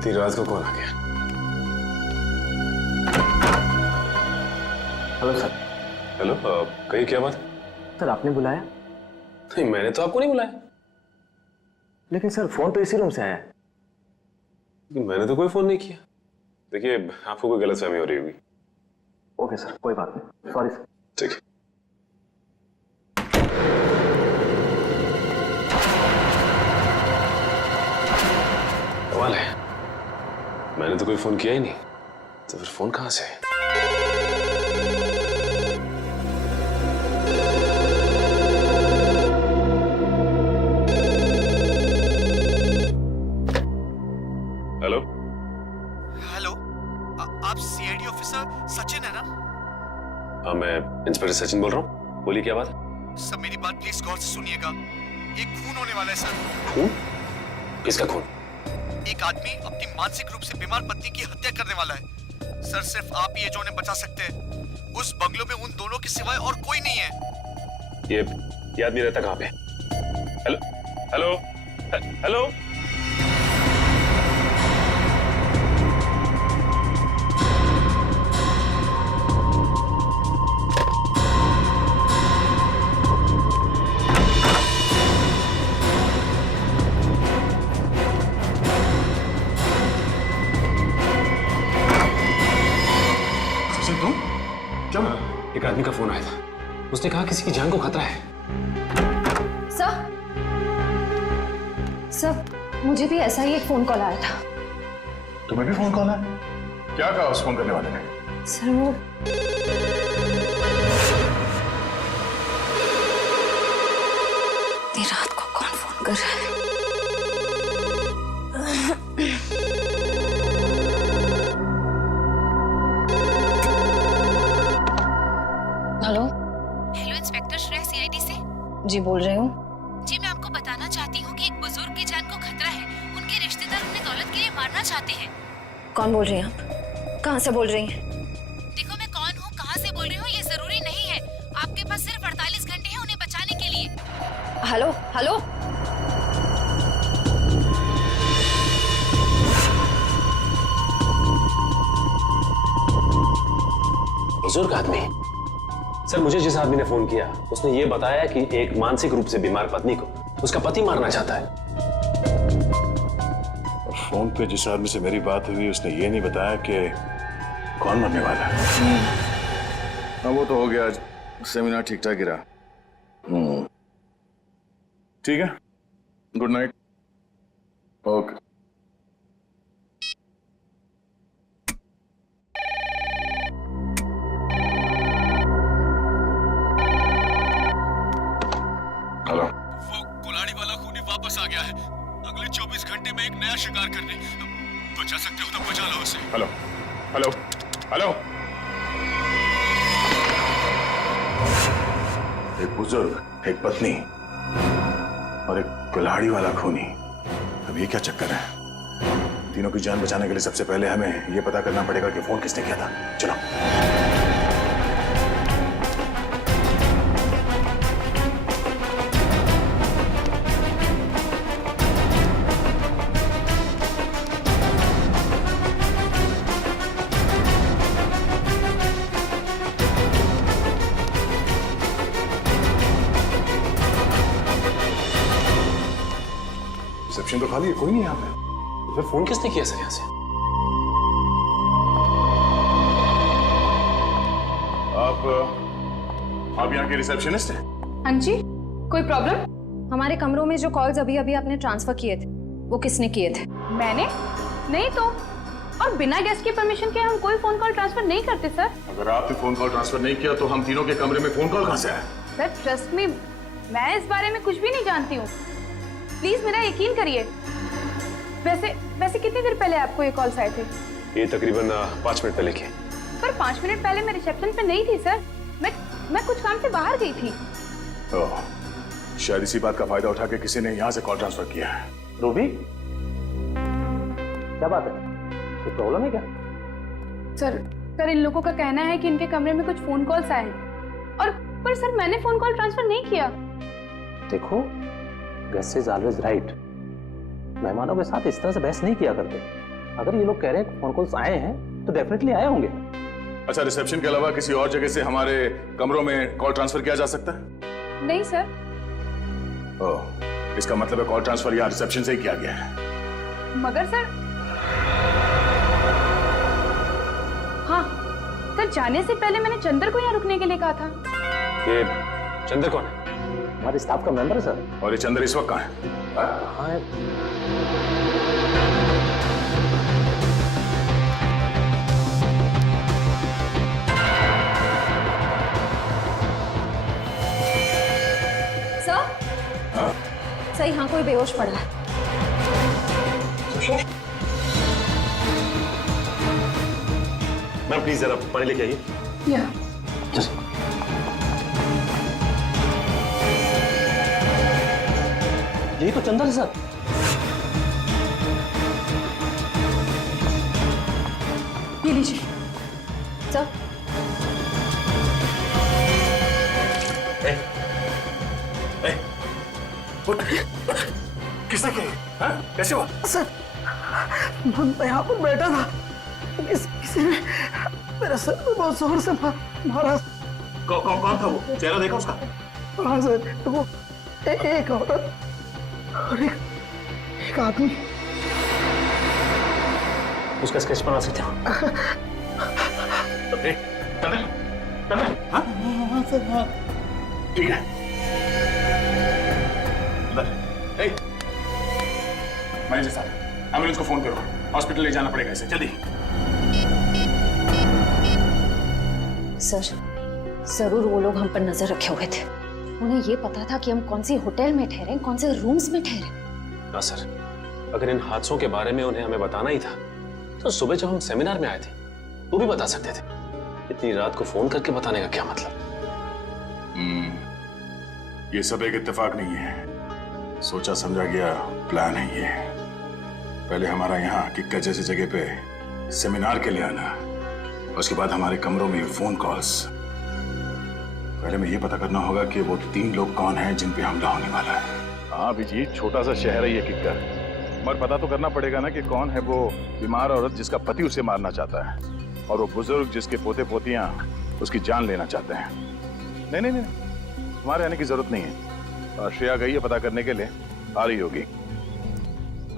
इतनी रात को कौन आ गया? Hello sir. हेलो, कही क्या बात? सर आपने बुलाया? नहीं, मैंने तो आपको नहीं बुलाया। लेकिन सर फोन तो इसी रूम से आया है। मैंने तो कोई फोन नहीं किया। देखिए, आपको कोई गलतफहमी हो रही होगी। ओके सर, कोई बात नहीं, सॉरी सर। ठीक है। कमाल है, मैंने तो कोई फोन किया ही नहीं, तो फिर फोन कहां से है? हेलो हेलो, आप सीआईडी ऑफिसर सचिन है ना? हाँ, मैं इंस्पेक्टर सचिन बोल रहा हूँ। बोलिए, क्या बात है? सर मेरी बात प्लीज गौर से सुनिएगा। एक खून होने वाला है सर। खून? किसका खून? एक आदमी अपनी मानसिक रूप से बीमार पत्नी की हत्या करने वाला है सर। सिर्फ आप ही है जो उन्हें बचा सकते हैं। उस बंगलों में उन दोनों के सिवाय और कोई नहीं है। ये आदमी रहता कहाँ पे? Hello hello hello. क्या? एक आदमी का फोन आया था, उसने कहा किसी की जान को खतरा है। सर मुझे भी ऐसा ही एक फोन कॉल आया था। तुम्हें भी फोन कॉल है? क्या कहा उस फोन करने वाले ने? सर वो इतनी रात को कौन फोन कर रहा है? हेलो हेलो, इंस्पेक्टर श्रेय सीआईडी से। जी बोल रही हूँ। जी, मैं आपको बताना चाहती हूँ कि एक बुजुर्ग की जान को खतरा है। उनके रिश्तेदार उन्हें दौलत के लिए मारना चाहते हैं। कौन बोल रही हैं आप? कहाँ से बोल रही हैं? देखो, मैं कौन हूँ, कहाँ से बोल रही हूँ, ये जरूरी नहीं है। आपके पास सिर्फ 48 घंटे हैं उन्हें बचाने के लिए। Hello hello. बुजुर्ग आदमी? सर, मुझे जिस आदमी ने फोन किया उसने ये बताया कि एक मानसिक रूप से बीमार पत्नी को उसका पति मारना चाहता है। फोन पे जिस आदमी से मेरी बात हुई उसने ये नहीं बताया कि कौन मरने वाला है। हाँ वो तो हो गया, आज सेमिनार ठीक ठाक ही रहा। ठीक है, गुड नाइट। ओके। हेलो, वो कुल्हाड़ी वाला खूनी वापस आ गया है। अगले 24 घंटे में एक नया शिकार करने। बचा सकते हो तो बचा लो उसे। Hello hello hello. एक बुजुर्ग, एक पत्नी और एक कुल्हाड़ी वाला खूनी। अब ये क्या चक्कर है? तीनों की जान बचाने के लिए सबसे पहले हमें ये पता करना पड़ेगा कि फोन किसने किया था। चलो। रिसेप्शन तो खाली है, कोई नहीं यहाँ पे। तो फिर फोन किसने किया सर यहाँ से? आप यहाँ के रिसेप्शनिस्ट हैं? हाँ जी, कोई प्रॉब्लम? हमारे कमरों में जो कॉल्स अभी अभी आपने ट्रांसफर किए थे वो किसने किए थे? मैंने? नहीं तो। और बिना गेस्ट की परमिशन के हम कोई फोन कॉल ट्रांसफर नहीं करते सर। अगर आपने फोन कॉल ट्रांसफर नहीं किया तो हम तीनों के कमरे में फोन कॉल कहाँ से आया? सर ट्रस्ट मी, मैं इस बारे में कुछ भी नहीं जानती हूँ। प्लीज मेरा यकीन करिए। वैसे कितनी देर पहले आपको ये कॉल्स आए थे? ये तकरीबन 5 मिनट पहले के। पर 5 मिनट पहले मैं रिसेप्शन पे नहीं थी सर। मैं कुछ काम से बाहर गई थी। ओह, शायद इसी बात का फायदा उठा के किसी ने यहाँ से कॉल ट्रांसफर किया है। रूबी, क्या बात है? कोई प्रॉब्लम है क्या? सर इन लोगों का कहना है कि इनके कमरे में कुछ फोन कॉल्स आए हैं। और पर सर मैंने फोन कॉल ट्रांसफर नहीं किया। देखो, गेस्ट इज ऑलवेज राइट। मेहमानों के साथ इस तरह से बहस नहीं किया करते। अगर ये लोग कह रहे हैं फोन कॉल्स आए हैं तो डेफिनेटली आए होंगे। अच्छा, रिसेप्शन के अलावा किसी और जगह से हमारे कमरों में कॉल ट्रांसफर किया जा सकता है? नहीं सर। ओह, इसका मतलब है कॉल ट्रांसफर यहाँ रिसेप्शन से ही किया गया है। मगर सर, हाँ सर, जाने से पहले मैंने चंदर को यहाँ रुकने के लिए कहा था। ये चंदर कौन है? हमारे स्टाफ का मेंबर है सर। और ये चंदर इस वक्त कहाँ है? हाँ, सर यहाँ कोई बेहोश पड़ा है। मैम प्लीज जरा पानी लेके आइए। यही तो चंदर है सर। ये लीजिए सर। किसने किया? हाँ? कैसे हुआ? सर मैं यहाँ पर बैठा था, किसी ने मेरे सर पे बहुत जोर से मारा। कौन था वो? चेहरा देखा उसका? हाँ सर, तो वो एक औरत और एक आदमी। उसका स्केच बना सकते हो? हाँ सर, हाँ। ठीक है। मैनेजर साहब, एम्बुलेंस को फोन करो, हॉस्पिटल ले जाना पड़ेगा इसे, जल्दी। सर जरूर वो लोग हम पर नजर रखे हुए थे। उन्हें ये पता था कि हम कौन सी होटल में ठहरे, कौन से रूम्स में ठहरे। हाँ सर, अगर इन हादसों के बारे में उन्हें हमें बताना ही था तो सुबह जब हम सेमिनार में आए थे वो भी बता सकते थे। इतनी रात को फोन करके बताने का क्या मतलब? ये सब एक इत्तेफाक नहीं है, सोचा समझा गया प्लान है ये। पहले हमारा यहाँ किक्कर जैसी जगह पे सेमिनार के लिए आना, उसके बाद हमारे कमरों में फोन कॉल्स। पहले में ये पता करना होगा कि वो 3 लोग कौन हैं जिन पे हमला होने वाला है। हाँ अभिजीत, छोटा सा शहर है ये किक्कर, मगर पता तो करना पड़ेगा ना कि कौन है वो बीमार औरत जिसका पति उसे मारना चाहता है, और वो बुजुर्ग जिसके पोते पोतियां उसकी जान लेना चाहते हैं। नहीं नहीं नहीं, हमारे आने की जरूरत नहीं है। श्रेया गई है पता करने के लिए, आ रही होगी।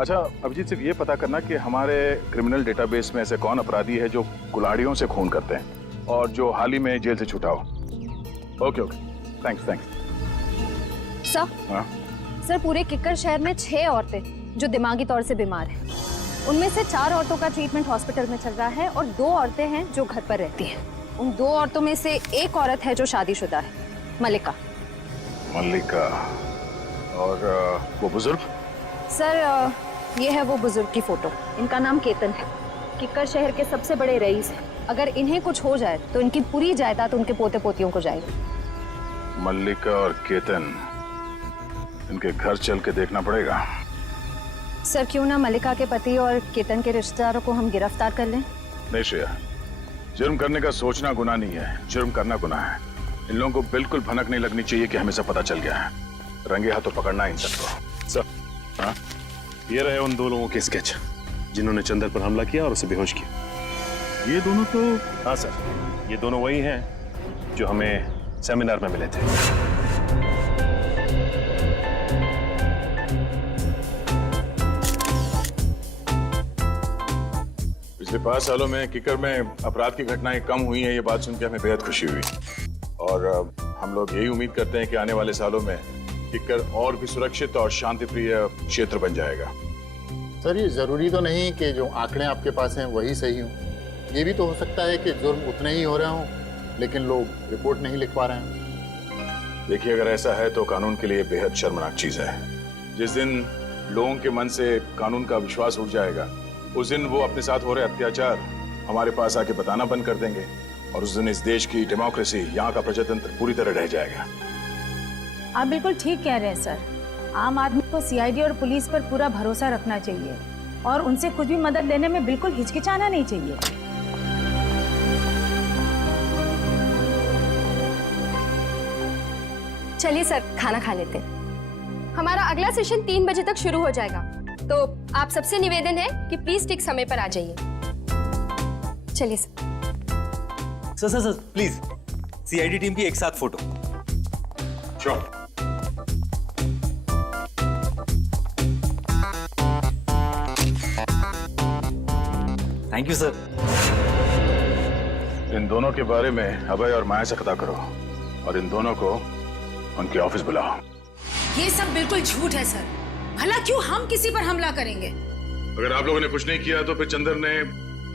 अच्छा अभिजीत, सिर्फ ये पता करना कि हमारे क्रिमिनल डेटाबेस में ऐसे कौन अपराधी है जो कुल्हाड़ियों से खून करते हैं और जो हाल ही में जेल से छूटा हो। Okay okay, thanks thanks. Sir हाँ सर, पूरे किक्कर शहर में 6 औरतें जो दिमागी तौर से बीमार हैं। उनमें से 4 औरतों का ट्रीटमेंट हॉस्पिटल में चल रहा है और 2 औरतें हैं जो घर पर रहती हैं। उन 2 औरतों में से एक औरत है जो शादीशुदा है, मल्लिका। मल्लिका, और वो बुजुर्ग? सर ये है वो बुजुर्ग की फोटो। इनका नाम केतन है, किक्कर शहर के सबसे बड़े रईस हैं। अगर इन्हें कुछ हो जाए तो इनकी पूरी जायदाद उनके पोते पोतियों को जाएगी। मल्लिका और केतन, इनके घर चल के देखना पड़ेगा। सर क्यों ना मल्लिका के पति और केतन के रिश्तेदारों को हम गिरफ्तार कर लें? नहीं श्रेया, जुर्म करने का सोचना गुनाह नहीं है, जुर्म करना गुनाह है। इन लोगों को बिल्कुल भनक नहीं लगनी चाहिए कि हमें सब पता चल गया है। रंगे हाथों पकड़ना इन सबको। सर हाँ? ये रहे उन 2 लोगों के स्केच जिन्होंने चंदर पर हमला किया और उसे बेहोश किया। ये दोनों तो? हाँ सर, ये दोनों वही हैं जो हमें सेमिनार में मिले थे। पिछले 5 सालों में किक्कर में अपराध की घटनाएं कम हुई हैं, ये बात सुन के हमें बेहद खुशी हुई। और हम लोग यही उम्मीद करते हैं कि आने वाले सालों में किक्कर और भी सुरक्षित और शांतिप्रिय क्षेत्र बन जाएगा। सर ये जरूरी तो नहीं कि जो आंकड़े आपके पास हैं वही सही हों। ये भी तो हो सकता है कि जुर्म उतने ही हो रहे हों लेकिन लोग रिपोर्ट नहीं लिख पा रहे हैं। देखिए, अगर ऐसा है तो कानून के लिए बेहद शर्मनाक चीज है। जिस दिन लोगों के मन से कानून का विश्वास उठ जाएगा, उस दिन वो अपने साथ हो रहे अत्याचार हमारे पास आके बताना बंद कर देंगे, और उस दिन इस देश की डेमोक्रेसी, यहाँ का प्रजातंत्र पूरी तरह रह जाएगा। आप बिल्कुल ठीक कह रहे हैं सर। आम आदमी को सीआईडी और पुलिस पर पूरा भरोसा रखना चाहिए और उनसे कुछ भी मदद लेने में बिल्कुल हिचकिचाना नहीं चाहिए। चलिए सर, खाना खा लेते हैं। हमारा अगला सेशन 3 बजे तक शुरू हो जाएगा। तो आप सबसे निवेदन है कि प्लीज ठीक समय पर आ जाइए। चलिए sir. Sir please CID team की एक साथ photo. Sure. Thank you sir. इन दोनों के बारे में अभय और माया से पता करो और इन दोनों को उनके ऑफिस बुलाओ। ये सब बिल्कुल झूठ है सर। भला क्यों हम किसी पर हमला करेंगे? अगर आप लोगों ने कुछ नहीं किया तो फिर चंदर ने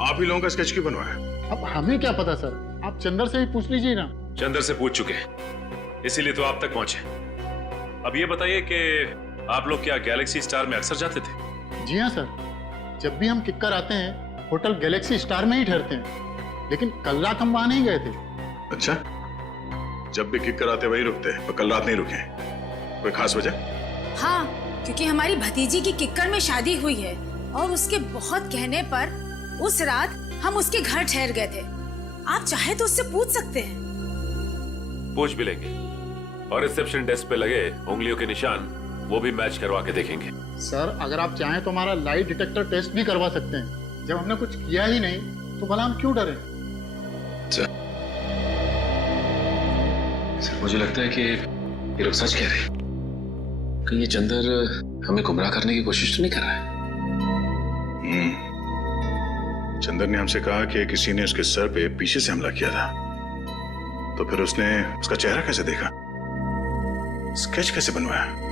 आप ही लोगों का स्केच क्यों बनवाया? अब हमें क्या पता सर, आप चंदर से ही पूछ लीजिए ना। चंदर से पूछ चुके हैं, इसीलिए तो आप तक पहुंचे। अब ये बताइए कि आप लोग क्या गैलेक्सी स्टार में अक्सर जाते थे? जी हाँ सर, जब भी हम किक्कर आते हैं होटल गैलेक्सी स्टार में ही ठहरते हैं, लेकिन कल रात हम वहां नहीं गए थे। अच्छा, जब भी किक कराते वही रुकते, पर कल रात नहीं रुके। कोई खास वजह? हाँ, क्योंकि हमारी भतीजी की किक्कर में शादी हुई है और उसके बहुत कहने पर उस रात हम उसके घर ठहर गए थे। आप चाहे तो उससे पूछ सकते हैं। पूछ भी लेंगे और रिसेप्शन डेस्क पे लगे उंगलियों के निशान वो भी मैच करवा के देखेंगे। सर अगर आप चाहें तो हमारा लाई डिटेक्टर टेस्ट भी करवा सकते हैं। जब हमने कुछ किया ही नहीं तो भला हम क्यों डरे? सर मुझे लगता है कि ये लोग सच कह रहे हैं। कहीं ये चंदर हमें गुमराह करने की कोशिश तो नहीं कर रहा है? चंदर ने हमसे कहा कि किसी ने उसके सर पे पीछे से हमला किया था, तो फिर उसने उसका चेहरा कैसे देखा, स्केच कैसे बनवाया?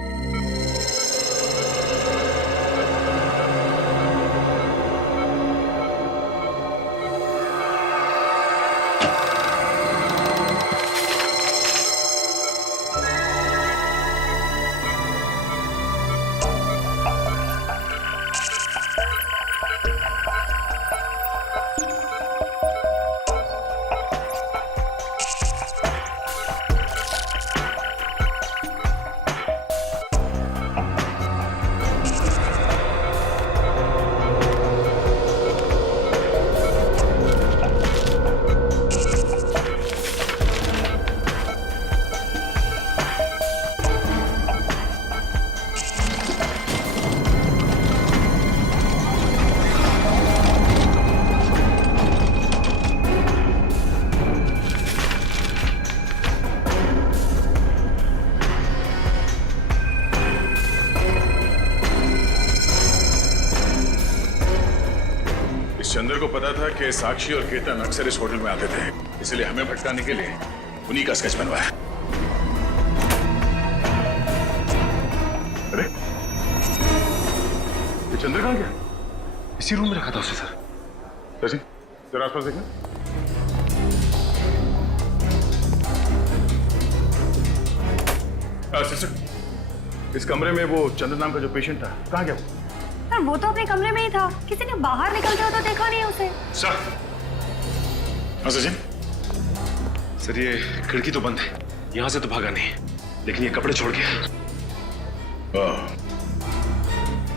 चंदर को पता था कि साक्षी और केतन अक्सर इस होटल में आते थे, इसलिए हमें भटकाने के लिए उन्हीं का स्केच बनवाया। अरे ये चंदर कहाँ गया? इसी रूम में रखा था उसे सर। सचिन जरा आसपास देखना। सिस्टर, इस कमरे में वो चंदर नाम का जो पेशेंट था कहाँ गया? सर वो तो अपने कमरे में ही था, किसी ने बाहर निकलते हो तो देखा नहीं उसे। सर, हाँ सचिन। सर ये खिड़की तो बंद है, यहां से तो भागा नहीं, लेकिन ये कपड़े छोड़ गया।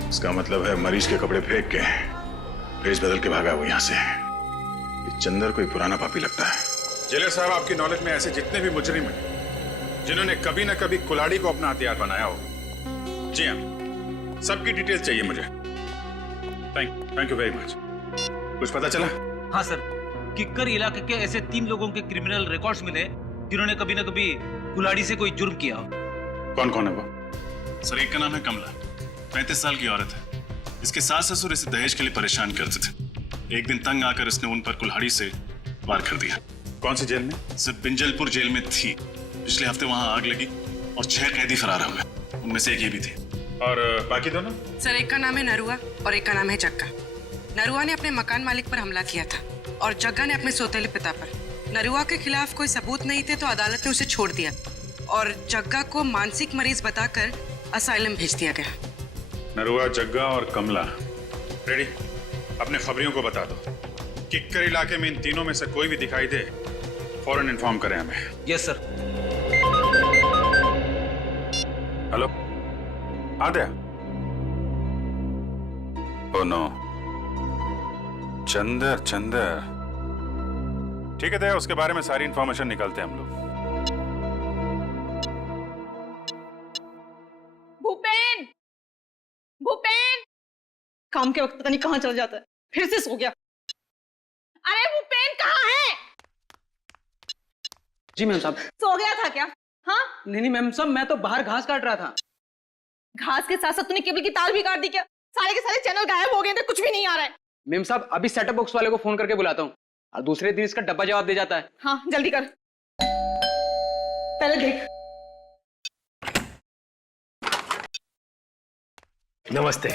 इसका मतलब है मरीज के कपड़े फेंक के भेष बदल के भागा वो यहाँ से। ये चंदर कोई पुराना पापी लगता है। जेलर साहब, आपकी नॉलेज में ऐसे जितने भी मुजरिम हैं जिन्होंने कभी ना कभी कुल्हाड़ी को अपना हथियार बनाया हो, जी हाँ, सबकी डिटेल्स चाहिए मुझे। Thank you very much. कुछ पता चला? हाँ सर, किक्कर इलाके के ऐसे 3 लोगों के क्रिमिनल रिकॉर्ड्स मिले जिन्होंने कभी ना कभी कुल्हाड़ी से कोई जुर्म किया हो। कौन कौन है वो? सर एक का नाम है कमला, 35 साल की औरत है। इसके सास ससुर इसे दहेज के लिए परेशान करते थे। एक दिन तंग आकर इसने उन पर कुल्हाड़ी से वार कर दिया। कौन सी जेल में? सर बिंजलपुर जेल में थी। पिछले हफ्ते वहां आग लगी और 6 कैदी फरार हो गए, उनमें से एक ये भी थे। और बाकी दोनों? सर एक का नाम है नरुआ और एक का नाम है जग्गा। नरुआ ने अपने मकान मालिक पर हमला किया था और जग्गा ने अपने सौतेले पिता पर। नरुआ के खिलाफ कोई सबूत नहीं थे तो अदालत ने उसे छोड़ दिया और जग्गा को मानसिक मरीज बताकर असाइलम भेज दिया गया। नरुआ, जग्गा और कमला रेडी? अपने खबरियों को बता दो, किक्कर इलाके में इन तीनों में से कोई भी दिखाई दे फौरन इन्फॉर्म करें हमें। Yes sir. Hello Aadya? Oh no, Chandar. ठीक है दया, उसके बारे में सारी इंफॉर्मेशन निकालते हैं हम लोग। भूपेन, भूपेन, काम के वक्त पता नहीं कहाँ चल जाता है, फिर से सो गया। अरे वो पेन कहाँ है? जी मैम साहब। सो गया था क्या? हाँ नहीं मैम साहब, मैं तो बाहर घास काट रहा था। घास के साथ साथ तूने केबल की तार भी काट दी क्या? सारे के सारे चैनल गायब हो गए थे, कुछ भी नहीं आ रहा है। मैम साहब अभी सेटअप बॉक्स वाले को फोन करके बुलाता हूँ और दूसरे दिन इसका डब्बा जवाब दे जाता है। हाँ जल्दी कर, पहले देख। नमस्ते।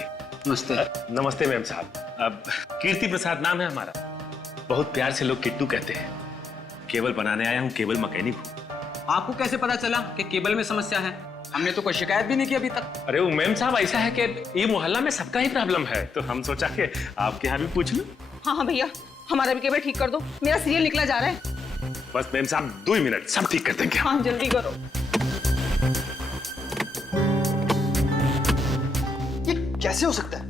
नमस्ते। नमस्ते मैम साहब। अब कीर्ति प्रसाद नाम है हमारा, बहुत प्यार से लोग किट्टू कहते हैं। केबल बनाने आया हूँ, केबल मैकेनिक हूँ। आपको कैसे पता चला कि केबल में समस्या है? हमने तो कोई शिकायत भी नहीं की अभी तक। अरे वो मैम साहब ऐसा है कि ये मोहल्ला में सबका ही प्रॉब्लम है, तो हम सोचा कि आपके यहाँ भी पूछ लूं। हाँ हाँ भैया, हमारा भी केबल ठीक कर दो, मेरा सीरियल निकला जा रहा है। बस मैम साहब 2 मिनट, सब ठीक कर देंगे। हाँ जल्दी करो। ये कैसे हो सकता है?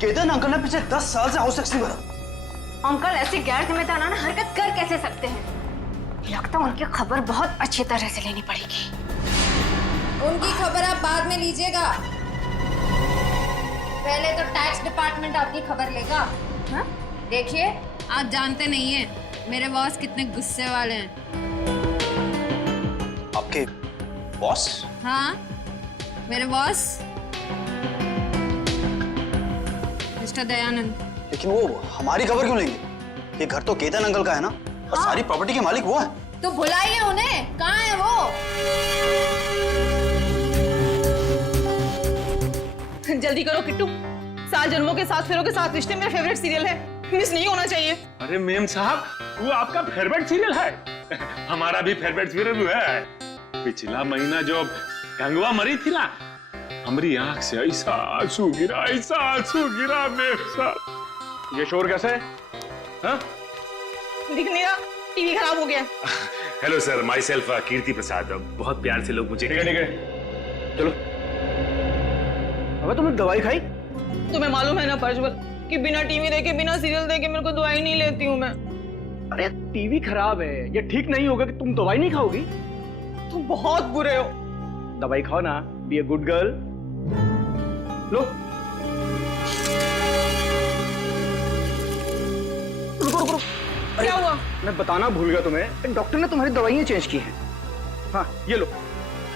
केतन अंकल ने पिछले 10 साल से हाउस टैक्स नहीं भरा। अंकल ऐसी गैर जिम्मेदाराना हरकत कर कैसे सकते हैं? लगता है उनकी खबर बहुत अच्छी तरह से लेनी पड़ेगी। उनकी खबर आप बाद में लीजिएगा, पहले तो टैक्स डिपार्टमेंट आपकी खबर लेगा। हाँ? देखिए आप जानते नहीं हैं मेरे बॉस कितने गुस्से वाले हैं। आपके बॉस? हाँ मेरे बॉस मिस्टर दयानंद। लेकिन वो हमारी खबर क्यों लेंगे? ये घर तो केतन अंकल का है ना, और हाँ? सारी प्रॉपर्टी के मालिक वो है। तो बुलाइए उन्हें, कहाँ है वो? जल्दी करो किट्टू, 7 जन्मों के 7 फेरों के 7 रिश्ते मेरा फेवरेट सीरियल है, मिस नहीं होना चाहिए। अरे मेम साहब वो आपका फेवरेट सीरियल है? हमारा भी फेवरेट सीरियल है। पिछला महीना जो गंगवा मरी थी ना, हमारी आंख से ऐसा आंसू गिरा मेम साहब। ये शोर कैसे है? हाँ? दिख नहीं रहा, टीवी खराब हो गया। हेलो सर, माई सेल्फ कीर्ति प्रसाद। बहुत प्यार से लोग मुझे ठीक है चलो। अबे तुमने दवाई खाई? तुम्हें मालूम है ना प्रज्वल कि बिना टीवी देखे, बिना सीरियल देखे मेरे को दवाई नहीं लेती हूँ मैं। अरे टीवी खराब है, ये ठीक नहीं होगा कि तुम दवाई नहीं खाओगी। तुम बहुत बुरे हो। दवाई खाओ ना, बी ए गुड गर्ल। लो रुको। क्या हुआ? मैं बताना भूल गया तुम्हें, डॉक्टर ने तुम्हारी दवाइयाँ चेंज की हैं। हाँ ये लो।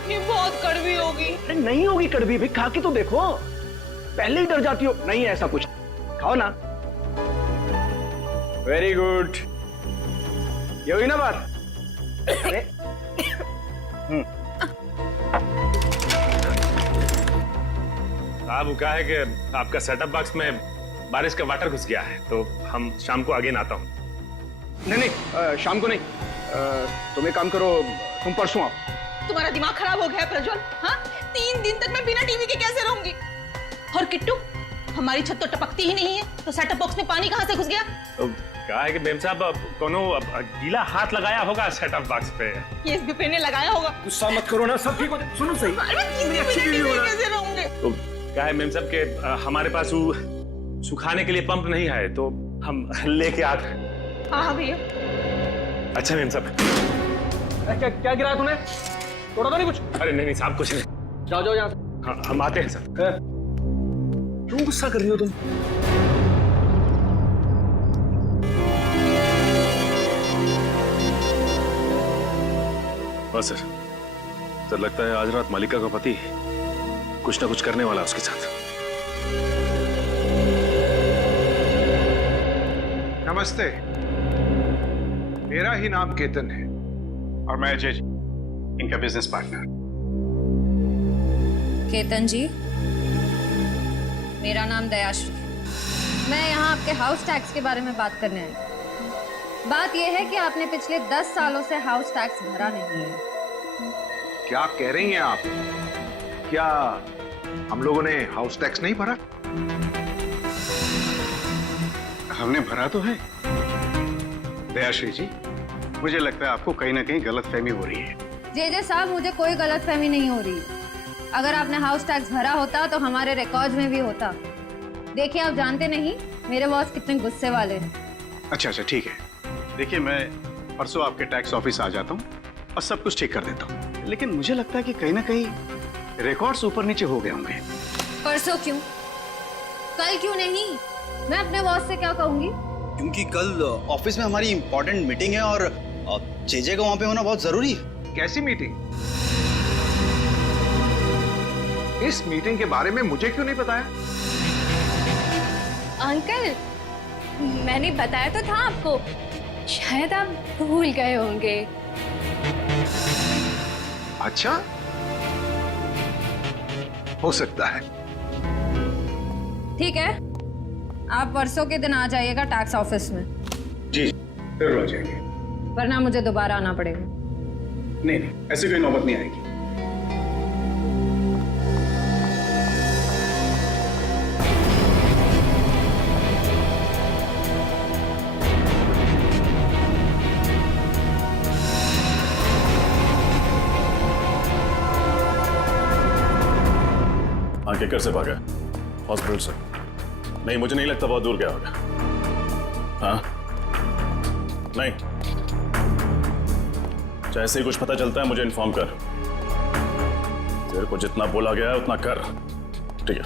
ये बहुत कड़वी होगी। अरे नहीं होगी कड़वी भी, खा के तो देखो, पहले ही डर जाती हो। नहीं है ऐसा कुछ, खाओ ना। वेरी गुड, ये हुई ना बात। अरे साहब क्या है कि आपका सेटअप बॉक्स में बारिश का वाटर घुस गया है, तो हम शाम को आगे आता हूँ। नहीं शाम को नहीं, तुम एक काम करो, तुम परसों आओ। तुम्हारा दिमाग खराब हो गया है प्रज्वल। हाँ 3 दिन तक मैं बिना टीवी के कैसे रहूंगी? और किट्टू, हमारी छत तो टपकती ही नहीं है, तो सेटअप बॉक्स में पानी कहाँ से घुस गया? तो क्या है कि मेम साहब कोनो गीला हाथ लगाया होगा सेटअप बॉक्स पे। ये SBP ने लगाया होगा। गुस्सा मत करो ना, सब ठीक हो जाए। सुनो सही, कैसे रहूंगे? तो क्या है मेम साहब के हमारे पास सुखाने के लिए पंप नहीं है, तो हम लेके आते हैं। हाँ भैया। अच्छा मेम साहब। क्या गिराया तूने? तोड़ा तो नहीं कुछ? अरे नहीं साहब कुछ नहीं। जाओ यहाँ से। हाँ हम आते हैं सर। क्यों गुस्सा कर रही हो तुम? हाँ सर लगता है आज रात मालिका का पति कुछ ना कुछ करने वाला है उसके साथ। नमस्ते, मेरा ही नाम केतन है और मैं अजय, इनका बिजनेस पार्टनर। केतन जी, मेरा नाम दयाश्री। मैं यहाँ आपके हाउस टैक्स के बारे में बात करने आई। बात यह है कि आपने पिछले 10 सालों से हाउस टैक्स भरा नहीं है। क्या कह रही हैं आप? क्या हम लोगों ने हाउस टैक्स नहीं भरा? हमने भरा तो है। दयाश्री जी, मुझे लगता है आपको कहीं ना कहीं गलतफहमी हो रही है। जे साहब, मुझे कोई गलतफहमी नहीं हो रही है। अगर आपने हाउस टैक्स भरा होता तो हमारे रिकॉर्ड्स में भी होता। देखिए आप जानते नहीं मेरे बॉस कितने गुस्से वाले हैं। अच्छा ठीक है, देखिए मैं परसों आपके टैक्स ऑफिस आ जाता हूँ और सब कुछ ठीक कर देता हूँ, लेकिन मुझे लगता है कि कहीं ना कहीं रिकॉर्ड्स ऊपर नीचे हो गए होंगे। परसों क्यों? कल क्यों नहीं? मैं अपने बॉस से क्या कहूंगी? क्योंकि कल ऑफिस में हमारी इंपॉर्टेंट मीटिंग है और जेजे का वहां पे होना बहुत जरूरी है। कैसी मीटिंग? इस मीटिंग के बारे में मुझे क्यों नहीं बताया? अंकल, मैंने बताया तो था आपको, शायद आप भूल गए होंगे। अच्छा, हो सकता है। ठीक है, आप परसों के दिन आ जाइएगा टैक्स ऑफिस में। जी जरूर आ जाएंगे। वरना मुझे दोबारा आना पड़ेगा। नहीं नहीं, ऐसी कोई नौबत नहीं आएगी। किकर से भागा हॉस्पिटल से? नहीं, मुझे नहीं लगता बहुत दूर गया होगा। हाँ नहीं, जैसे ही कुछ पता चलता है मुझे इन्फॉर्म कर। तेरे को जितना बोला गया है उतना कर, ठीक है?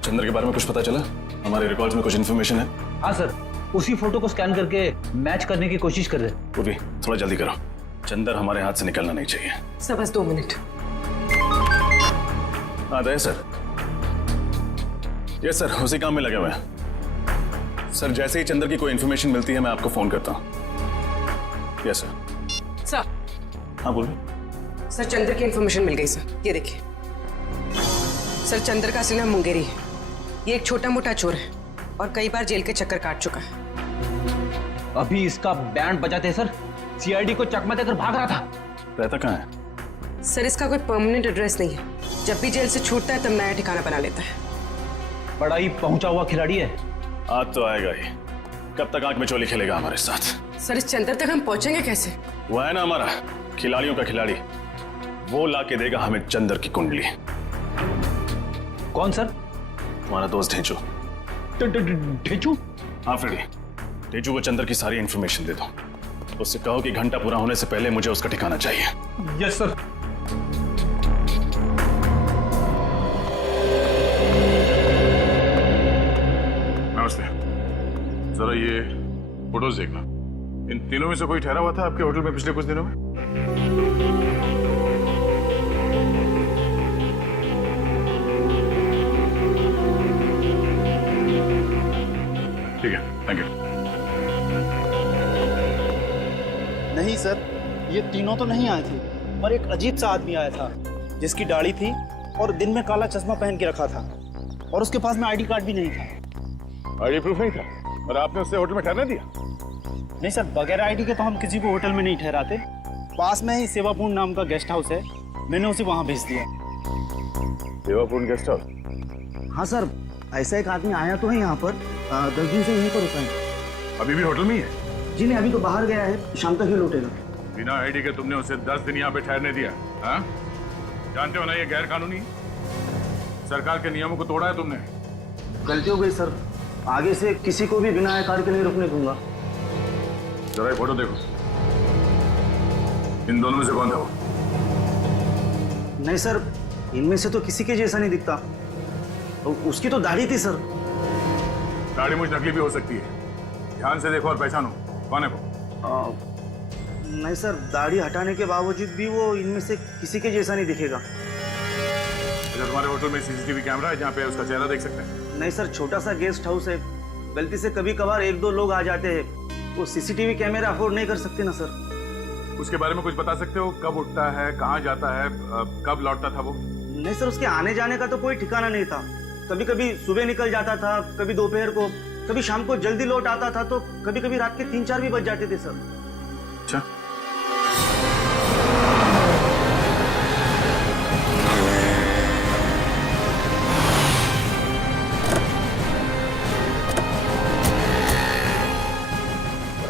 चंद्र के बारे में कुछ पता चला? हमारे रिकॉर्ड्स में कुछ इन्फॉर्मेशन है? हाँ सर, उसी फोटो को स्कैन करके मैच करने की कोशिश कर रहे हैं। वो भी थोड़ा जल्दी करो, चंद्र हमारे हाथ से निकलना नहीं चाहिए। सर बस 2 मिनट। हाँ दे सर। यस सर, उसी काम में लगे हुए हैं सर। जैसे ही चंद्र की कोई इन्फॉर्मेशन मिलती है मैं आपको फोन करता हूँ। Yes sir. सर। हाँ बोलिए। सर चंद्र की इन्फॉर्मेशन मिल गई सर, ये देखिए। सर चंद्र का असली नाम मुंगेरी है। ये एक छोटा मोटा चोर है और कई बार जेल के चक्कर काट चुका है। अभी इसका बैंड बजाते सर, सीआईडी को चकमा देकर भाग रहा था। रहता कहाँ है? सर इसका कोई परमानेंट एड्रेस नहीं है। जब भी जेल से छूटता है तब नया ठिकाना बना लेता है। बड़ा ही पहुंचा हुआ खिलाड़ी है। आज तो आएगा ही। कब तक आंख में चोली खेलेगा हमारे साथ? सर इस चंद्र तक हम पहुंचेंगे कैसे? वो है ना हमारा खिलाड़ियों का खिलाड़ी, वो ला के देगा हमें चंद्र की कुंडली। कौन सर? तुम्हारा दोस्त ढेंचू। ढेंचू? हाँ फ्रेडी, ढेंचू को चंद्र की सारी इंफॉर्मेशन दे दो। उससे कहो कि घंटा पूरा होने से पहले मुझे उसका ठिकाना चाहिए। Yes sir. नमस्ते। जरा ये फोटोज देखना। इन तीनों में से कोई ठहरा हुआ था आपके होटल में पिछले कुछ दिनों में? ठीक है, थैंक यू। नहीं सर, ये तीनों तो नहीं आए थे, पर एक अजीब सा आदमी आया था जिसकी दाढ़ी थी और दिन में काला चश्मा पहन के रखा था और उसके पास में आईडी कार्ड भी नहीं था। आईडी प्रूफ नहीं था और आपने उससे होटल में ठहरने दिया? नहीं सर, बगैर आईडी के तो हम किसी को होटल में नहीं ठहराते। पास में ही सेवापूर्ण नाम का गेस्ट हाउस है, मैंने उसे वहां भेज दिया। सेवापूर्ण गेस्ट हाउस? हाँ सर, ऐसा एक आदमी आया तो है यहाँ पर, 10 दिन से यहीं पर रुका है। अभी भी होटल में ही है? जी नहीं, अभी तो बाहर गया है, शाम तक ही लौटेगा। बिना आईडी के तुमने उसे 10 दिन यहाँ पे ठहरने दिया? हाँ? जानते हो ना ये गैर कानूनी है। सरकार के नियमों को तोड़ा है तुमने। गलती हो गई सर, आगे से किसी को भी बिना आधार के नहीं रुकने दूंगा। जरा ये फोटो देखो, इन दोनों में से कौन था वो? नहीं सर, इनमें से तो किसी के जैसा नहीं दिखता। उसकी तो दाढ़ी थी सर। दाढ़ी मुझ नकली भी हो सकती है, ध्यान से देखो और पहचानो कौन है वो। नहीं सर, दाढ़ी हटाने के बावजूद भी वो इनमें से किसी के जैसा नहीं दिखेगा। अच्छा, तुम्हारे होटल में सीसीटीवी कैमरा है जहाँ पे उसका चेहरा देख सकते हैं? नहीं सर, छोटा सा गेस्ट हाउस है, गलती से कभी कभार 1-2 लोग आ जाते हैं, वो सीसीटीवी कैमरा अफोर्ड नहीं कर सकते ना सर। उसके बारे में कुछ बता सकते हो? कब उठता है, कहाँ जाता है, कब लौटता था वो? नहीं सर, उसके आने जाने का तो कोई ठिकाना नहीं था। कभी कभी सुबह निकल जाता था, कभी दोपहर को, कभी शाम को जल्दी लौट आता था, तो कभी कभी रात के 3-4 भी बज जाते थे सर। अच्छा,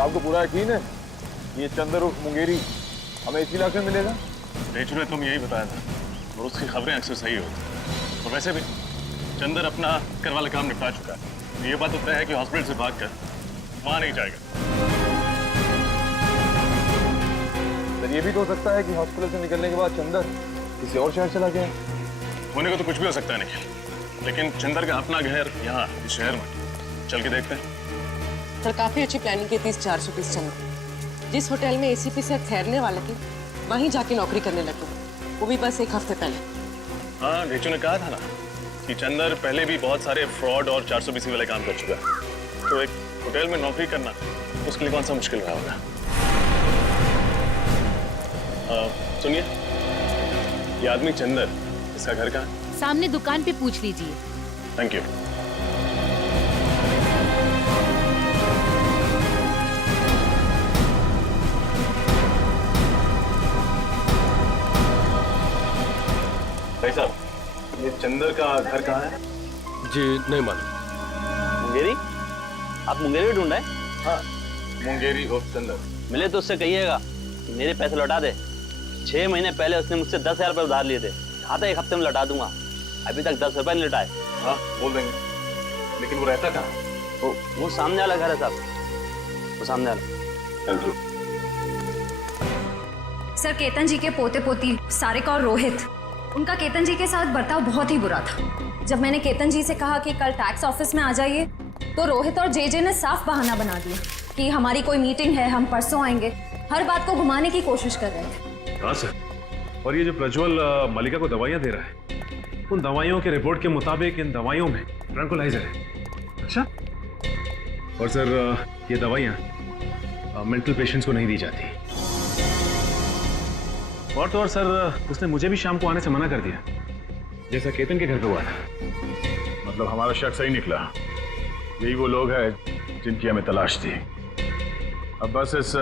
आपको पूरा यकीन है ये चंद्र उर्फ मुंगेरी हमें इसी इलाके में मिलेगा? ढेंचू ने तुम यही बताया था और उसकी खबरें अक्सर सही होती। और वैसे भी चंद्र अपना कर वाला काम निपटा चुका है। ये बात तो तय है कि हॉस्पिटल से भागकर वहां नहीं जाएगा। सर ये भी तो हो सकता है कि हॉस्पिटल से निकलने के बाद चंद्र किसी और शहर चला गया। होने को तो कुछ भी हो सकता है निखिल, लेकिन चंदर का अपना घर यहाँ इस शहर में, चल के देखते हैं। सर काफी अच्छी प्लानिंग की थी इस 420 चंदर। जिस होटल में एसीपी सर ठहरने वाले थे वहीं जाके नौकरी करने लगे, वो भी बस 1 हफ्ते पहले। हाँ, घेचू ने कहा था ना कि चंदर पहले भी बहुत सारे फ्रॉड और 420 वाले काम कर चुका है, तो एक होटल में नौकरी करना उसके लिए कौन सा मुश्किल रहा होगा। सुनिए, ये आदमी चंदर, इसका घर कहाँ है? सामने दुकान पे पूछ लीजिए। Thank you. भाई साहब, ये चंदर का घर कहाँ है? जी नहीं मालूम। मुंगेरी? आप मुंगेरी ढूंढ रहे हैं? हाँ, मुंगेरी और चंदर। मिले तो उससे कहिएगा कि मेरे पैसे लौटा दे। 6 महीने पहले उसने मुझसे 10,000 रुपये उधार लिए थे, कहा था 1 हफ्ते में लौटा दूंगा, अभी तक 10 रुपये नहीं लौटाए। हाँ, बोल देंगे। लेकिन वो रहता कहाँ? वो सामने वाला घर है साहब, वो सामने वाला। Thank you. सर, केतन जी के पोते पोती सारिका और रोहित, उनका केतन जी के साथ बर्ताव बहुत ही बुरा था। जब मैंने केतन जी से कहा कि कल टैक्स ऑफिस में आ जाइए, तो रोहित और जेजे ने साफ बहाना बना दिया कि हमारी कोई मीटिंग है, हम परसों आएंगे। हर बात को घुमाने की कोशिश कर रहे थे। हाँ सर, और ये जो प्रज्वल मलिका को दवाइयाँ दे रहा है, उन दवाइयों के रिपोर्ट के मुताबिक इन दवाइयों में ट्रैंकुलाइजर है। अच्छा। और सर, ये दवाइयाँ मेंटल पेशेंट्स को नहीं दी जाती। और तो और सर, उसने मुझे भी शाम को आने से मना कर दिया, जैसा केतन के घर पे हुआ था। मतलब हमारा शक सही निकला, यही वो लोग हैं जिनकी हमें तलाश थी। अब बस इस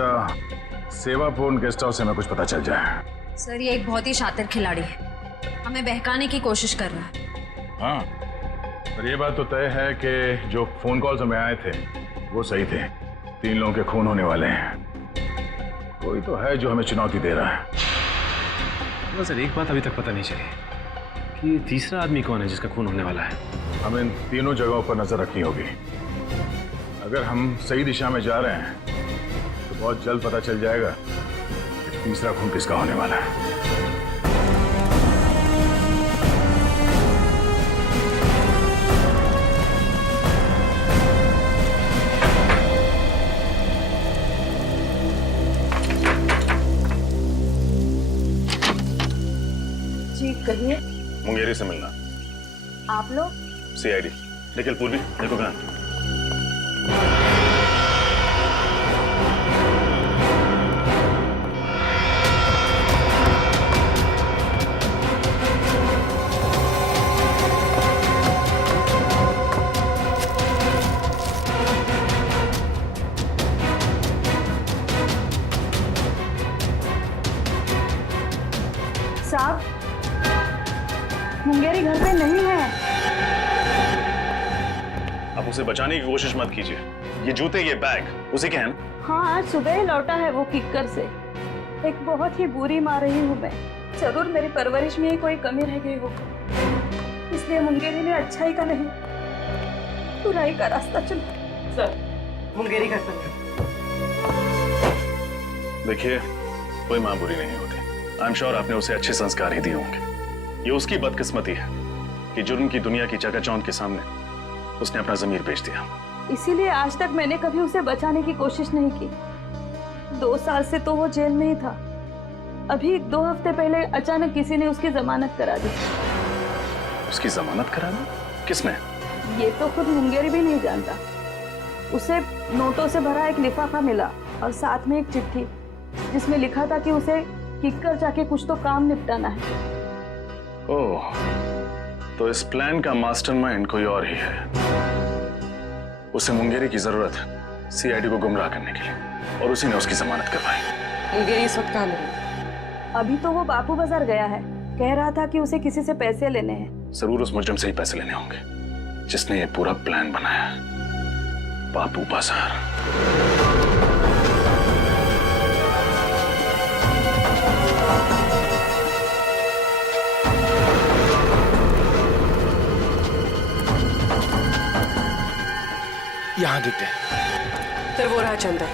सेवापूर्ण गेस्ट हाउस से हमें कुछ पता चल जाए। सर, ये एक बहुत ही शातिर खिलाड़ी है, हमें बहकाने की कोशिश कर रहा है। हाँ, पर ये बात तो तय है कि जो फोन कॉल्स हमें आए थे वो सही थे। 3 लोगों के खून होने वाले हैं। कोई तो है जो हमें चुनौती दे रहा है। सर, एक बात अभी तक पता नहीं चली कि तीसरा आदमी कौन है जिसका खून होने वाला है। हमें इन तीनों जगहों पर नजर रखनी होगी। अगर हम सही दिशा में जा रहे हैं तो बहुत जल्द पता चल जाएगा कि तीसरा खून किसका होने वाला है। जी कहिए। मुंगेरी से मिलना। आप लोग? CID। निखिल, पूर्वी, देखो कहाँ। साहब, मुंगेरी घर पे नहीं है। आप उसे बचाने की कोशिश मत कीजिए। ये जूते, ये बैग उसी के हैं ना? हाँ, आज सुबह ही लौटा है वो किक्कर से। एक बहुत ही बुरी माँ रही हूँ मैं। जरूर मेरी परवरिश में ही कोई कमी रह गई हो, इसलिए मुंगेरी ने अच्छाई का नहीं बुराई का रास्ता चुना। सर, मुंगेरी घर पर। देखिए, कोई माँ बुरी नहीं होती। आई एम श्योर आपने उसे अच्छे संस्कार ही दिए होंगे। ये उसकी बदकिस्मती है कि जुर्म की दुनिया की चकाचौंध के सामने उसने अपना ज़मीर बेच दिया। इसीलिए आज तक मैंने कभी उसे बचाने की कोशिश नहीं की। 2 साल से तो वो जेल में ही था। अभी 2 हफ्ते पहले अचानक किसी ने उसकी जमानत करा दी। उसकी जमानत करा दी? किसने? ये तो खुद मुंगेरी भी नहीं जानता। उसे नोटों से भरा एक लिफाफा मिला और साथ में एक चिट्ठी जिसमें लिखा था कि उसे किक्कर जाके कुछ तो काम निपटाना है। ओह, तो इस प्लान का मास्टरमाइंड कोई और ही है। उसे मुंगेरी की जरूरत है CID को गुमराह करने के लिए, और उसी ने उसकी जमानत करवाई। मुंगेरी इस वक्त कहाँ मिली? अभी तो वो बापू बाजार गया है। कह रहा था कि उसे किसी से पैसे लेने हैं। जरूर उस मुजरिम से ही पैसे लेने होंगे जिसने ये पूरा प्लान बनाया है। बापू बाजार। यहाँ दिखते। सर, वो रहा चंदर।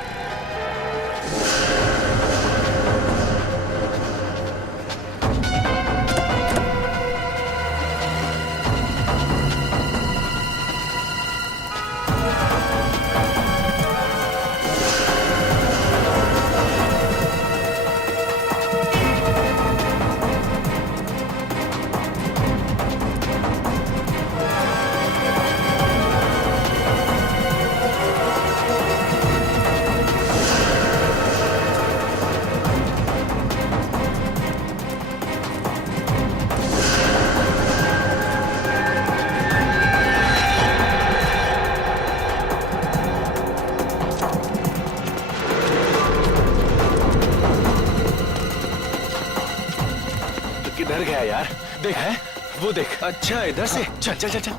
यार, देख है वो देख। अच्छा इधर से चल चल चल चल।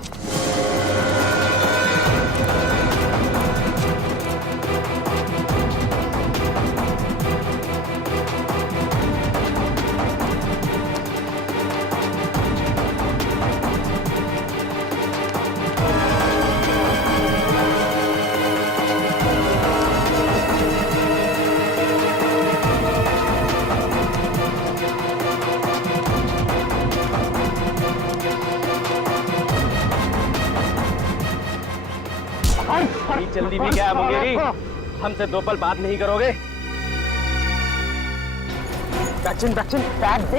जल्दी भी क्या है मुंगेरी, हमसे 2 पल बात नहीं करोगे? वैक्सीन वैक्सीन बैग दे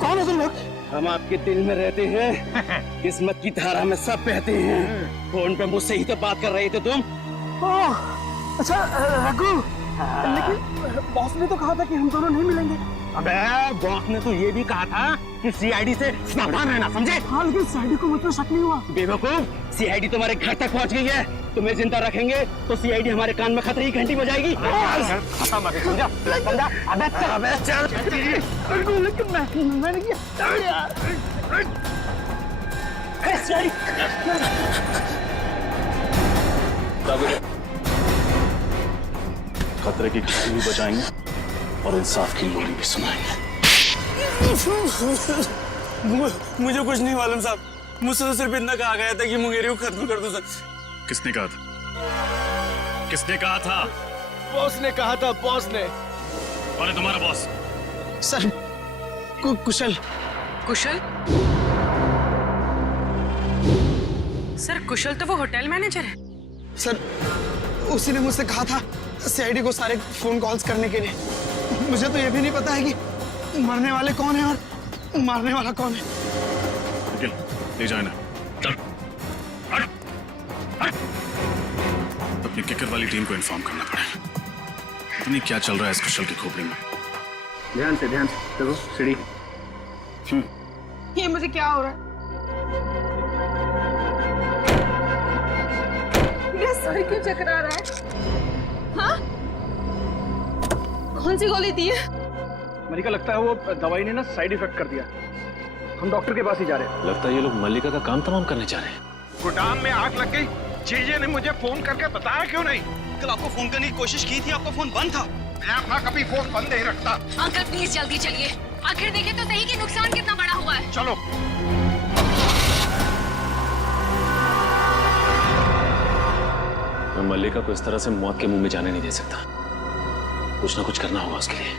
कौन है तुम लोग? हम आपके दिल में रहते हैं, किस्मत की धारा में सब बहते हैं। फोन पे मुझसे ही तो बात कर रहे थे तुम। अच्छा रघु, लेकिन बॉस ने तो कहा था कि हम दोनों नहीं मिलेंगे। अबे बॉस ने तो ये भी कहा था कि सीआईडी से सावधान रहना, समझे? हाँ, लेकिन सीआईडी को मुझ पर शक नहीं हुआ। बेवकूफ, सीआईडी तुम्हारे घर तक पहुंच गई है। तुम्हें जिंदा रखेंगे तो सीआईडी हमारे कान में खतरे की घंटी बजाएगी। समझा? समझा? अबे चल। लेकिन मैंने किया यार। खतरे की घंटी भी बजाएंगे और इंसाफ की लोरी भी सुनाएंगे। मुझे कुछ नहीं मालूम साहब, मुझसे तो सिर्फ इतना कहा गया था कि मुंगेरी को खत्म कर दो सर। किसने कहा था? किसने कहा था? बॉस ने कहा था, बॉस ने। कौन है तुम्हारा बॉस? सर कुशल। कुशल? सर कुशल तो वो होटल मैनेजर है। सर उसी ने मुझसे कहा था सीआईडी को सारे फोन कॉल्स करने के लिए। मुझे तो ये भी नहीं पता है कि मरने वाले कौन है और मारने वाला कौन है। निखिल, ले जाए ना। चल। हट। हट। अपनी किकर वाली टीम को इन्फॉर्म करना पड़ेगा। पता नहीं क्या चल रहा है इस कुशल की खोपड़ी में। ध्यान से देखो सीढ़ी। ये मुझे क्या हो रहा है? ये सर क्यों चकरा रहा है? हाँ? कौन सी गोली दी है? मलिका, लगता है वो दवाई ने ना साइड इफेक्ट कर दिया। हम डॉक्टर के पास ही जा रहे हैं। लगता है ये लोग मल्लिका का काम तमाम करने जा रहे हैं। गोदाम में आग लग गई। जीजे ने मुझे फोन करके बताया क्यों नहीं? कल आपको फोन करने की कोशिश की थी, आपका फोन बंद था। मैं अपना कभी फोन बंद नहीं रखता। अंकल प्लीज जल्दी चलिए, आखिर देखें तो सही कि नुकसान कितना बड़ा हुआ है। चलो। मैं मल्लिका को इस तरह से मौत के मुंह में जाने नहीं दे सकता। कुछ ना कुछ करना होगा उसके लिए।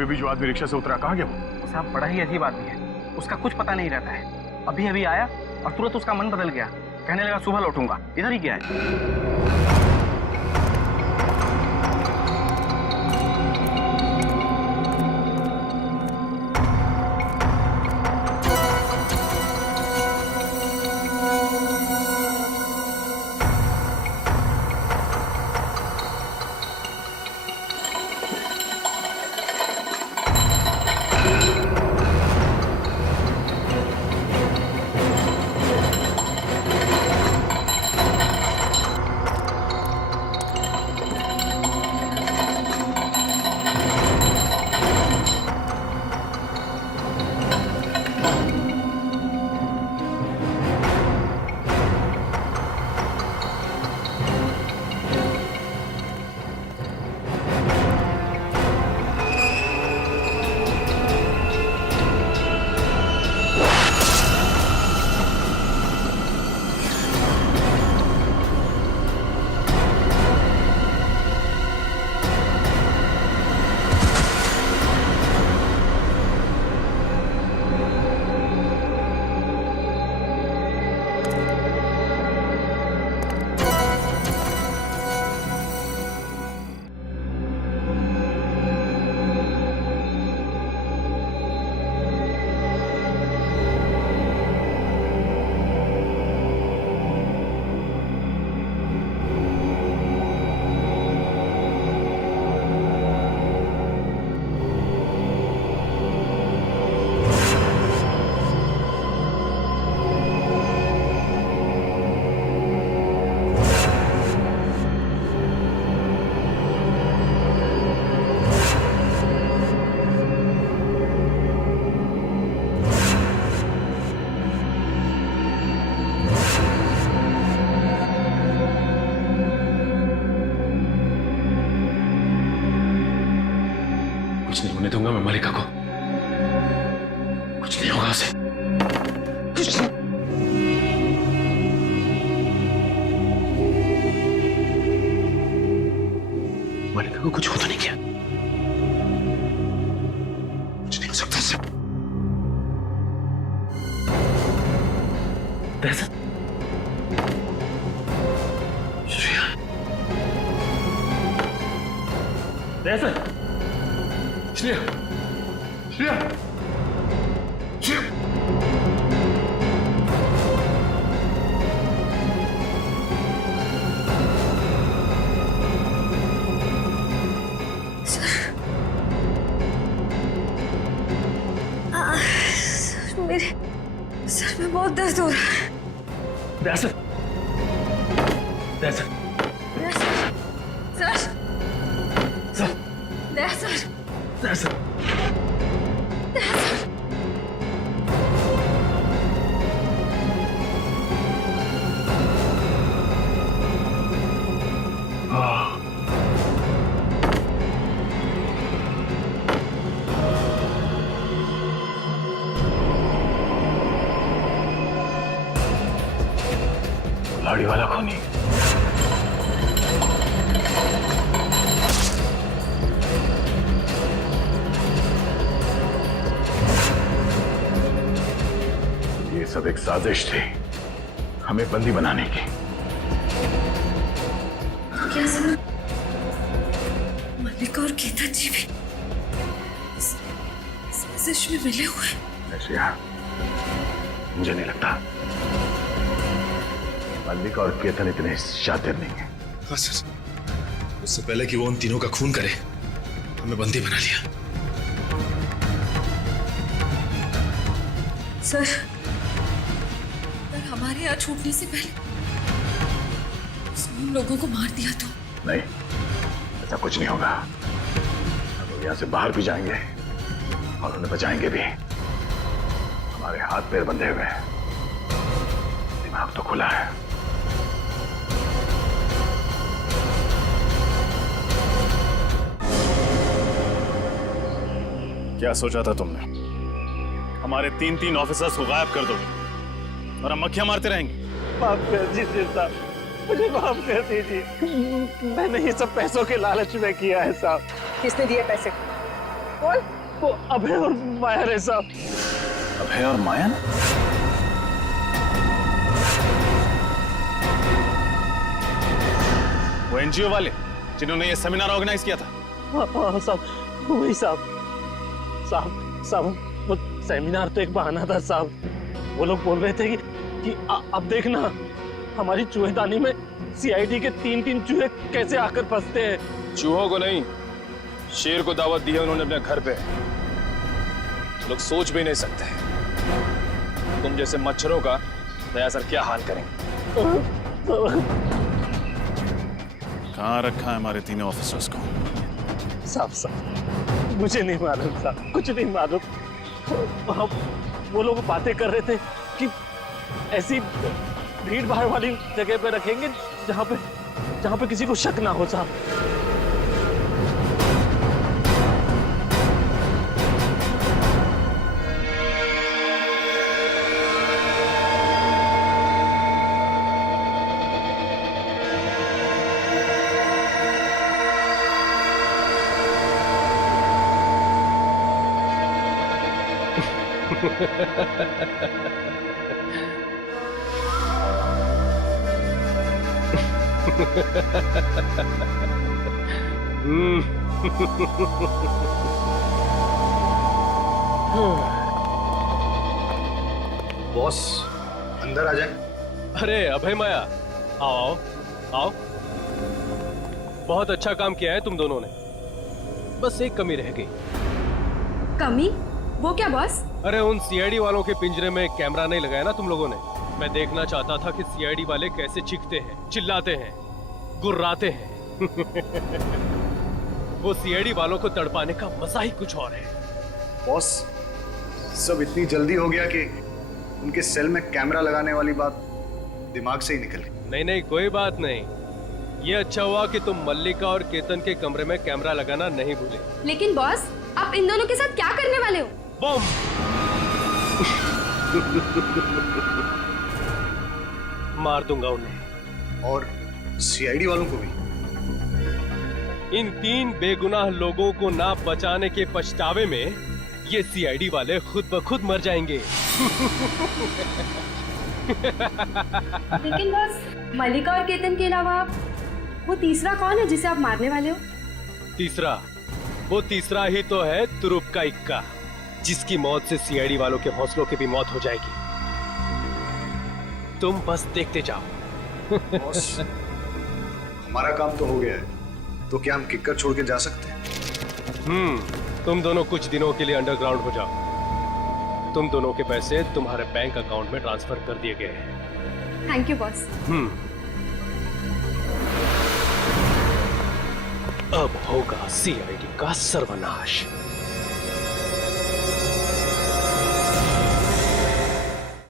अभी जो आदमी रिक्शा से उतरा, कहाँ गया वो? साहब बड़ा ही अजीब आदमी है, उसका कुछ पता नहीं रहता है। अभी अभी आया और तुरंत उसका मन बदल गया, कहने लगा सुबह लौटूंगा। इधर ही गया है। दूंगा मैं मलिका को। कुछ नहीं होगा उसे, कुछ नहीं। मलिका को कुछ हो तो नहीं किया? कुछ नहीं हो सकता उससे। दहशत। श्रेया, दहशत। श्रेया, श्रेया, श्रेया। मेरे सर में बहुत दर्द हो रहा है। दहशत, दहशत, सर, सर, दहशत, दहशत। दहशत। लाड़ी वाला खूनी। ये सब एक साजिश थी हमें बंदी बनाने की। क्या सर? मल्लिका और केतन जी भी इस साजिश में मिले हुए हैं? श्रेया, मुझे नहीं लगता मल्लिका और केतन इतने शातिर नहीं है। हाँ सर, उससे पहले कि वो उन तीनों का खून करे हमें बंदी बना लिया। सर, अगर हमारे यहाँ छूटने से पहले उसने उन लोगों को मार दिया तो? नहीं, ऐसा कुछ नहीं होगा। हम यहाँ से बाहर भी जाएंगे और उन्हें बचाएंगे भी। हमारे हाथ पैर बंधे हुए हैं, दिमाग तो खुला है। क्या सोचा था तुमने? हमारे तीन ऑफिसर्स को गायब कर दोगे और हम मक्खियां मारते रहेंगे? माफ कर दीजिए साहब, मुझे माफ कर दीजिए। मैंने ये सब पैसों के लालच में किया है साहब। किसने दिए पैसे? कौन? वो अभय और माया है साहब। अभय और माया? वो एनजीओ वाले जिन्होंने ये सेमिनार ऑर्गेनाइज किया था? हाँ साहब, वही साहब। साहब, वो सेमिनार तो एक बहाना था साहब। वो लोग बोल रहे थे कि अब देखना हमारी चूहेदानी में सीआईडी के तीन चूहे कैसे आकर फंसते हैं। चूहों को नहीं, शेर को दावत दी है उन्होंने अपने घर पे। लोग सोच भी नहीं सकते तुम जैसे मच्छरों का दया सर क्या हाल करेंगे। कहाँ रखा है हमारे तीनों ऑफिसर्स को? साहब, मुझे नहीं मालूम साहब, कुछ नहीं मालूम। वो लोग बातें कर रहे थे कि ऐसी भीड़ भाड़ वाली जगह पे रखेंगे जहां पे किसी को शक ना हो साहब। बॉस, अंदर आ जाए। अरे अभय माया, आओ आओ। बहुत अच्छा काम किया है तुम दोनों ने, बस एक कमी रह गई। कमी? वो क्या बॉस? अरे उन सीआईडी वालों के पिंजरे में कैमरा नहीं लगाया ना तुम लोगों ने। मैं देखना चाहता था कि सीआईडी वाले कैसे चीखते हैं, चिल्लाते हैं, गुर्राते हैं। वो सीआईडी वालों को तड़पाने का मजा ही कुछ और है। बॉस, सब इतनी जल्दी हो गया कि उनके सेल में कैमरा लगाने वाली बात दिमाग से ही निकल गई। नहीं, कोई बात नहीं। ये अच्छा हुआ कि तुम मल्लिका और केतन के कमरे में कैमरा लगाना नहीं भूले। लेकिन बॉस, आप इन दोनों के साथ क्या करने वाले हो? बम। मार दूंगा उन्हें। और सीआईडी वालों को भी। इन 3 बेगुनाह लोगों को ना बचाने के पछतावे में ये सीआईडी वाले खुद ब खुद मर जाएंगे। लेकिन बस मलिका और केतन के अलावा वो तीसरा कौन है जिसे आप मारने वाले हो? वो तीसरा ही तो है तुरुप का इक्का, जिसकी मौत से सीआईडी वालों के हौसलों की भी मौत हो जाएगी। तुम बस देखते जाओ। बॉस, हमारा काम तो हो गया है, तो क्या हम किक्कर छोड़ के जा सकते हैं? तुम दोनों कुछ दिनों के लिए अंडरग्राउंड हो जाओ। तुम दोनों के पैसे तुम्हारे बैंक अकाउंट में ट्रांसफर कर दिए गए हैं। Thank you boss. अब होगा सीआईडी का सर्वनाश।